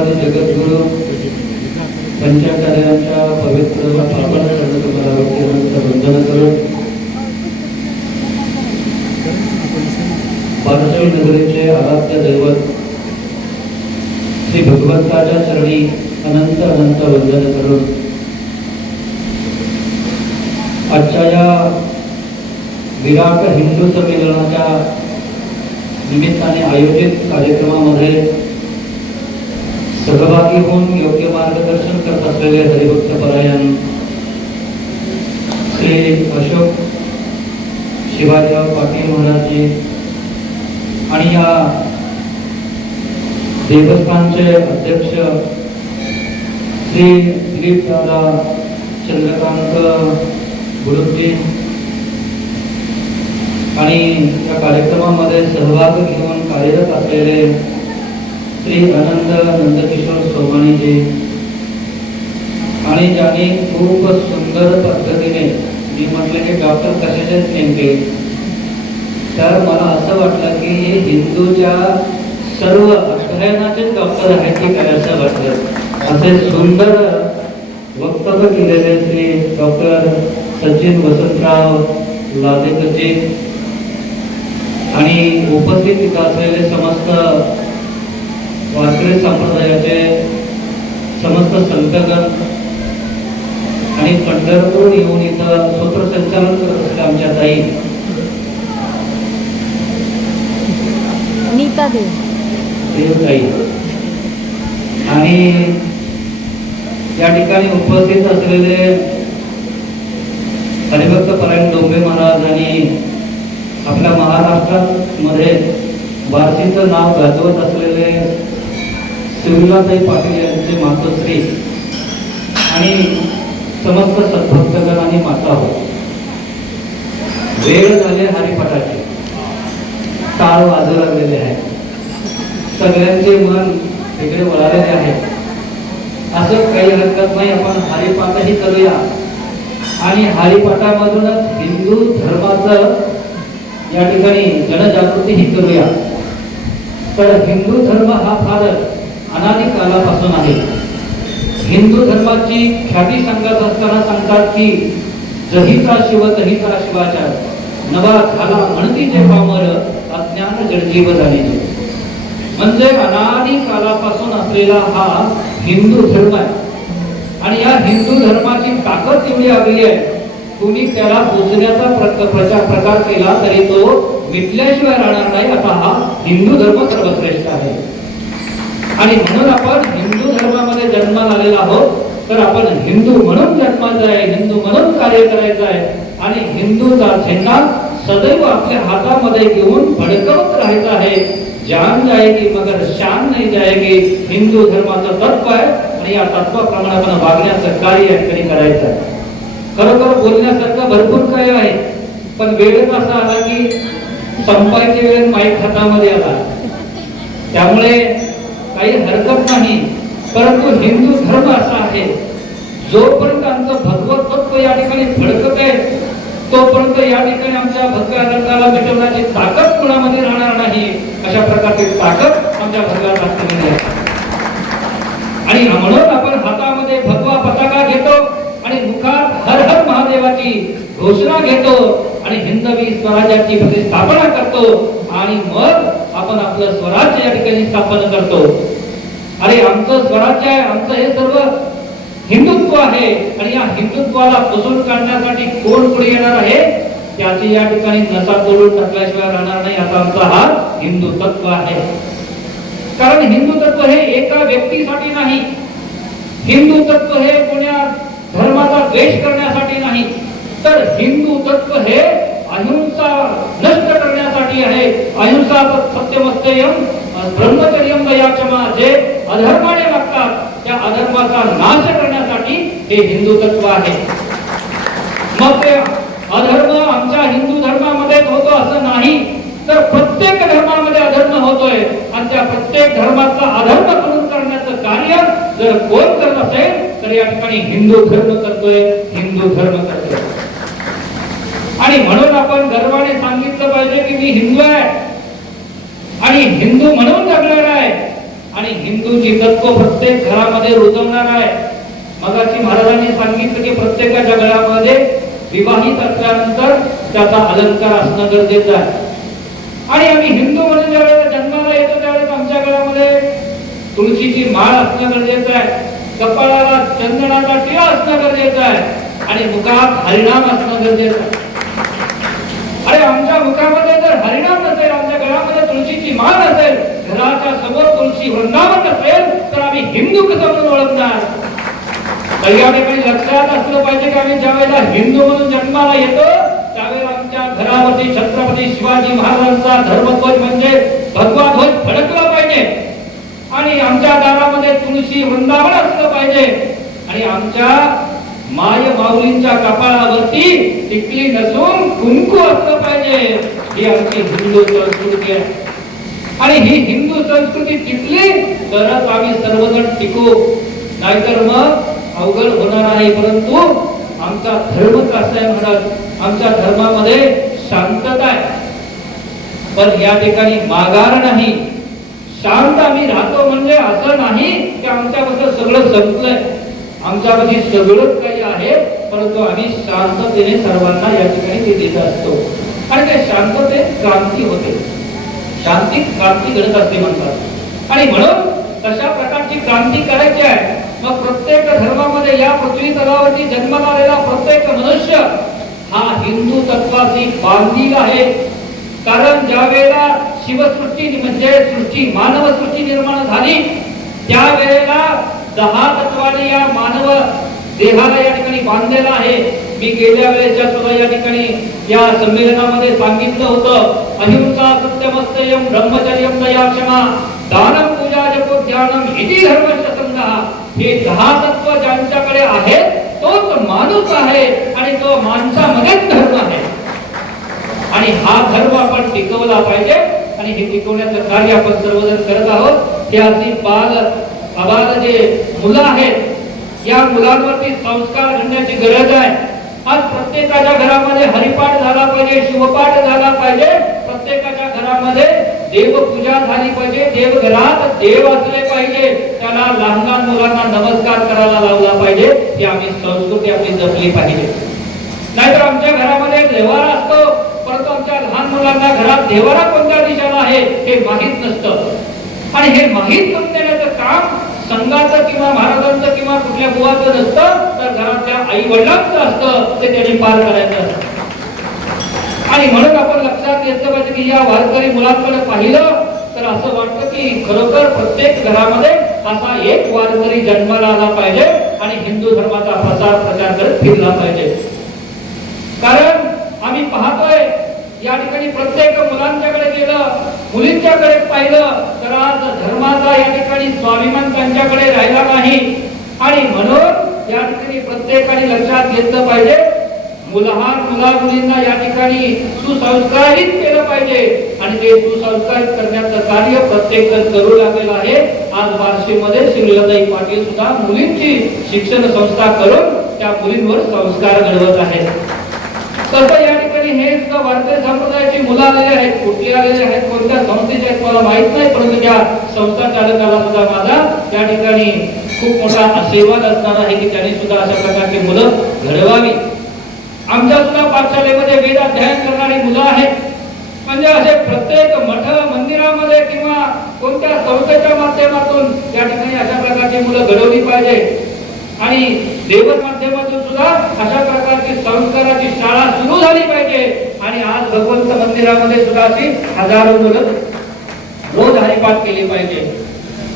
देवादी जगद्गुरु पंचाचार्यांच्या पवित्र पावन चरणकमलावरती अनंत वंदन करून बारसई नगरीचे आराध्य दैवत श्री भगवंताच्या चरणी अनंत अनंत वंदन करून आजच्या या विराट हिंदू संमेलनाच्या निमित्ताने आयोजित कार्यक्रमामध्ये सहभागी होऊन योग्य मार्गदर्शन करत असलेले हरिभक्त परायण श्री अशोक शिवाजीराव पाटील महाराजजी आणि या देवस्थानचे अध्यक्ष श्री दिलीप दादा चंद्रकांत गुरुजी आणि या कार्यक्रमामध्ये सहभाग घेऊन कार्यरत असलेले श्री आनंद नंदकिशोर सोमानीजी आणि ज्यांनी खूप सुंदर पद्धतीने मी म्हटलं की डॉक्टर कशाचेच नेमके, तर मला असं वाटलं की हे हिंदूच्या सर्व अध्ययनाचे डॉक्टर आहेत की काय असं वाटलं. असे सुंदर वक्तव्य केलेले श्री डॉक्टर सचिन वसंतराव लादेकरजी आणि उपस्थित तिथं असलेले समस्त वारकरी संप्रदायाचे समस्त संतगण आणि पंढरपूर येऊन इथं सूत्रसंचालन करत असले आमच्या ताई नीता देवताई आणि या ठिकाणी उपस्थित असलेले हरिभक्त परायण डोंबे महाराज आणि आपल्या महाराष्ट्रामध्ये बार्शीचं नाव गाजवत असलेले शिवलाताई पाटील यांचे मातोश्री आणि समस्त सद्भक्तगण आणि माता हो. वेळ झाले हरिपाठाचे, टाळ वाजू लागलेले आहे, सगळ्यांचे मन वेगळे वळालेले आहे. असं काही हरकत नाही, आपण हरिपाठही करूया आणि हरिपाठामधूनच हिंदू धर्माचं या ठिकाणी जनजागृती ही करूया. तर हिंदू धर्म हा फार अनादी कालापासून आहे. हिंदू धर्माची ख्याती सांगत असताना सांगतात की जहीचा शिव तहीचा शिवाचार नवा झाला म्हणती जे पामर अज्ञान जडजीव झाले. म्हणजे अनादी कालापासून असलेला हा हिंदू धर्म आहे आणि या हिंदू धर्माची ताकद एवढी आली आहे, तुम्ही त्याला पोचण्याचा प्रकार केला तरी तो मिटल्याशिवाय राहणार नाही. असा हा हिंदू धर्म सर्वश्रेष्ठ आहे आणि म्हणून आपण हिंदू धर्मामध्ये जन्माला आलेला आहोत. तर आपण हिंदू म्हणून जन्माचं आहे, हिंदू म्हणून कार्य करायचं आहे आणि हिंदूचा झेंडा सदैव आपल्या हातामध्ये घेऊन फडकवत राहायचं आहे. जान जाएगी मगर शान नाही जाएगी. हिंदू धर्माचं तत्व आहे आणि या तत्वाप्रमाणे आपण वागण्याचं कार्य या ठिकाणी करायचं आहे. खरोखर बोलण्यासारखं भरपूर काय आहे, पण वेळेत असा आला की संपायच्या वेळेत माईक हातामध्ये आला, त्यामुळे काही हरकत नाही. परंतु हिंदू धर्म असा आहे, जोपर्यंत आमचं भगवत तत्व या ठिकाणी फडकत आहे तोपर्यंत या ठिकाणी आमच्या भगव्या रंगाला मिटवण्याची ताकद कुणामध्ये राहणार नाही. अशा प्रकारची ताकद आमच्या भगव्या ताकदीमध्ये आहे आणि म्हणून आपण हातामध्ये भगवा पताका घेतो आणि मुखात हर हर महादेवाची घोषणा घेतो आणि हिंदवी स्वराज्याची प्रतिष्ठापना करतो आणि मग आपण आपलं स्वराज्य या ठिकाणी स्थापन करतो. अरे आमचं स्वराज्य आहे, आमचं हे सर्व हिंदुत्व आहे आणि या हिंदुत्वाला पुसून काढण्यासाठी कोण पुढे येणार आहे, त्याची या ठिकाणी नसा तोडून टाकल्याशिवाय राहणार नाही. असा आमचा हा हिंदू तत्व आहे. कारण हिंदू तत्व हे एका व्यक्तीसाठी नाही, हिंदू तत्व हे कोण्या धर्माचा द्वेष करण्यासाठी नाही, तर हिंदू तत्व हे अहिंसा नष्ट करण्यासाठी आहे. अहिंसा सत्यमस्तेयम ब्रह्मचर्यम दया क्षमा. जे अधर्माने वागतात त्या अधर्माचा नाश करण्यासाठी हे हिंदू तत्व आहे. मग ते अधर्म आमच्या हिंदू धर्मामध्ये होतो असं नाही, तर प्रत्येक धर्मामध्ये अधर्म होतोय आणि त्या प्रत्येक धर्माचा अधर्म करून करण्याचं कार्य जर कोण करत असेल तर या ठिकाणी हिंदू धर्म करतोय, हिंदू धर्म करतोय. आणि म्हणून आपण गर्वाने सांगितलं पाहिजे की मी हिंदू आहे आणि हिंदू म्हणून जगणार आहे आणि हिंदूची तत्व प्रत्येक घरामध्ये रुजवणार आहे. मगाशी महाराजांनी सांगितलं की प्रत्येकाच्या गळ्यामध्ये विवाहित असल्यानंतर त्याचा अलंकार असणं गरजेचं आहे. आणि आम्ही हिंदू म्हणून ज्यावेळेला जन्माला येतो त्यावेळेस आमच्या गळ्यामध्ये तुळशीची माळ असणं गरजेचं आहे, कपाळाला चंदनाचा टिळा असणं गरजेचं आहे आणि मुखात हरिनाम असणं गरजेचं आहे. अरे आमच्या मुखामध्ये जर हरिनाम नसेल, आमच्या गळ्यामध्ये तुळशीची माळ नसेल, घराच्या समोर तुळशी वृंदावन नसेल, तर आम्ही हिंदू कसं म्हणून ओळखणार? तर या ठिकाणी लक्षात असलं पाहिजे की आम्ही ज्या वेळेला हिंदू म्हणून जन्माला येतो त्यावेळेला आमच्या घरावरती छत्रपती शिवाजी महाराजांचा धर्मध्वज म्हणजे भगवा ध्वज फडकला पाहिजे आणि आमच्या दारामध्ये तुळशी वृंदावन असलं पाहिजे आणि आमच्या माय माऊलींच्या कपाळावरती टिकली नसून कुंकू असलं पाहिजे. ही आमची हिंदू संस्कृती आहे आणि ही हिंदू संस्कृती टिकली तरच आम्ही सर्वजण टिकू, नाहीतर मग अवघड होणार आहे. परंतु आमचा धर्म कसा आहे म्हणत, आमच्या धर्मामध्ये शांतता आहे, पण या ठिकाणी माघार नाही. शांत आम्ही राहतो म्हणजे असं नाही की आमच्याबद्दल सगळं संपलंय, आमच्यापाशी सगळंच काही आहे, परंतु आम्ही शांततेने सर्वांना या ठिकाणी ते देत असतो आणि त्या शांततेत क्रांती होते. शांतिक क्रांती घडत असते म्हणतात आणि म्हणून तशा प्रकारची क्रांती करायची आहे. मग प्रत्येक धर्मामध्ये या पृथ्वी तलावरती जन्माला आलेला प्रत्येक मनुष्य हा हिंदू तत्वाशी बांधील आहे. कारण ज्या वेळेला शिवसृष्टी म्हणजे सृष्टी मानव सृष्टी निर्माण झाली त्यावेळेला 10 तत्वाने या मानव देहाला या ठिकाणी बांधलेला आहे. मी गेल्या वेळेच्या सुद्धा या ठिकाणी या संमेलनामध्ये सांगितलं होतं, अहिंसा सत्यमस्तयम ब्रह्मचर्यम दया क्षमा दानम पूजा जपो ध्यानम इति धर्मस्य संग्रह. हे 10 तत्व ज्यांच्याकडे आहेत तोच माणूस आहे आणि तो माणसामध्येच धर्म आहे आणि हा धर्म आपण टिकवला पाहिजे आणि हे टिकवण्याचं कार्य आपण सर्वजण करत आहोत. हे अशी आबाल जे मुलं आहेत या मुलांवरती संस्कार घडण्याची गरज आहे. आज प्रत्येकाच्या घरामध्ये हरिपाठ झाला पाहिजे, शिवपाठ झाला पाहिजे, प्रत्येकाच्या घरामध्ये देवपूजा झाली पाहिजे, देवघरात देव असले पाहिजे, त्याला लहान लहान मुलांना नमस्कार करायला लावला पाहिजे. ही आम्ही संस्कृती आपली जपली पाहिजे. नाहीतर आमच्या घरामध्ये देवारा असतो परंतु आमच्या लहान मुलांना घरात देवारा कोणत्या दिशेला आहे हे माहीत नसतं आणि हे माहीत करून देण्याचं काम संघाचं किंवा महाराजांचं किंवा कुठल्या बुवाचं नसतं, तर घरातल्या आई वडिलांचं असतं, ते त्यांनी पार करायचं असतं. आणि म्हणून आपण लक्षात घेतलं पाहिजे की या वारकरी मुलांकडे पाहिलं तर असं वाटतं की खरोखर प्रत्येक घरामध्ये असा एक वारकरी जन्माला आला पाहिजे आणि हिंदू धर्माचा प्रचार करत फिरला पाहिजे. कारण आम्ही पाहतोय या ठिकाणी प्रत्येक मुलांच्याकडे गेलं, मुलींच्याकडे पाहिलं तर आज धर्माचा या ठिकाणी स्वाभिमान त्यांच्याकडे राहिला नाही आणि म्हणून या ठिकाणी प्रत्येकाने लक्षात घेतलं पाहिजे मुला मुलींना या ठिकाणी सुसंस्कारित केलं पाहिजे आणि ते सुसंस्कारित करण्याचं कार्य प्रत्येक जण करू लागलेलं आहे. आज बार्शीमध्ये श्रीलताई पाटील सुद्धा मुलींची शिक्षण संस्था करून त्या मुलींवर संस्कार घडवत आहेत. तसं या ठिकाणी हे सुद्धा वारकरी संप्रदायाची मुलं आलेले आहेत, कुठले आलेले आहेत, कोणत्या संस्थेचे आहेत मला माहित नाही, परंतु त्या संस्था चालकाला सुद्धा माझा या ठिकाणी खूप मोठा आशीर्वाद असणार आहे की त्यांनी सुद्धा अशा प्रकारची मुलं घडवावी. आमच्या सुद्धा पाठशालेमध्ये वेद अध्ययन करणारी मुलं आहेत. म्हणजे असे प्रत्येक मठ मंदिरामध्ये किंवा कोणत्या संस्थेच्या माध्यमातून या ठिकाणी अशा प्रकारची मुलं घडवली पाहिजे आणि देवत माध्यमातून सुद्धा अशा प्रकारची संस्काराची शाळा सुरू झाली पाहिजे आणि आज भगवंत मंदिरामध्ये सुद्धा अशी हजारो मुलं रोज हरिपाठ केली पाहिजे.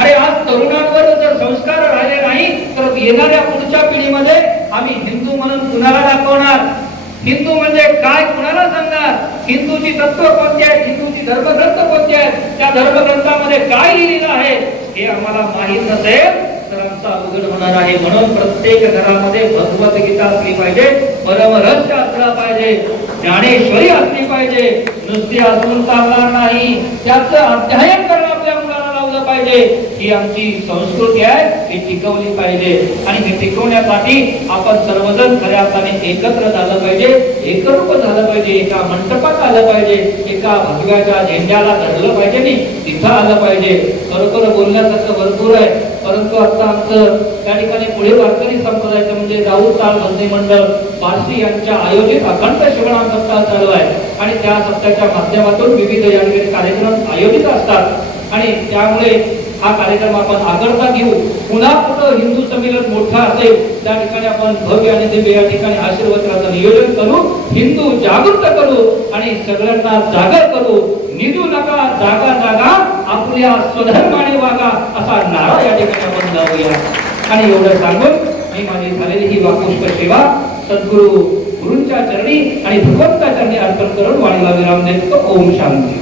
आणि आज तरुणांवर जर संस्कार राहिले नाही तर येणाऱ्या पुढच्या पिढीमध्ये आम्ही हिंदू म्हणून कुणाला दाखवणार, हिंदू म्हणजे काय कुणाला सांगणार, हिंदूची तत्व कोणती आहेत, हिंदूची धर्मग्रंथ कोणते आहेत, त्या धर्मग्रंथामध्ये काय लिहिलेलं आहे हे आम्हाला माहीत नसेल तर आमचा अवघड होणार आहे. म्हणून प्रत्येक घरामध्ये भगवद्गीता असली पाहिजे, परमरहस्य असला पाहिजे, ज्ञानेश्वरी असली पाहिजे, नुसती असून चालणार नाही, त्याचं अध्ययन करणं आपल्या मुलाला लावलं पाहिजे. ही आमची संस्कृती आहे, ही टिकवली पाहिजे आणि हे टिकवण्यासाठी आपण सर्वजण खऱ्या अर्थाने एकत्र झालं पाहिजे, एकरूप झालं पाहिजे, एका मंडपात आलं पाहिजे, एका भगव्याच्या झेंड्याला धरलं पाहिजे आणि तिथं आलं पाहिजे. खरोखर बोलण्यासारखं भरपूर आहे, परंतु आता आमचं त्या ठिकाणी पुढे वारकरी संप्रदायाचं म्हणजे राऊत ताळ भजनी मंडळ बार्शी यांच्या आयोजित अखंड श्रवण सप्ताह चालू आहे आणि त्या सप्ताहाच्या माध्यमातून विविध या ठिकाणी कार्यक्रम आयोजित असतात आणि त्यामुळे हा कार्यक्रम आपण आगळता घेऊ. पुन्हा कुठं हिंदू संमेलन मोठा असेल त्या ठिकाणी आपण भव्य आणि दिव्य या ठिकाणी आशीर्वादाचं नियोजन करू, हिंदू जागृत करू आणि सगळ्यांना जागर करू. निधू नका जागा जागा आपल्या स्वधर्माने वागा असा नारा या ठिकाणी आपण लावूया. आणि एवढं सांगून मी माझी झालेली ही वाकुष्ठ सेवा सद्गुरु गुरूंच्या चरणी आणि भगवंता चरणी अर्पण करून वाणीला विराम देतो. ओम शांती.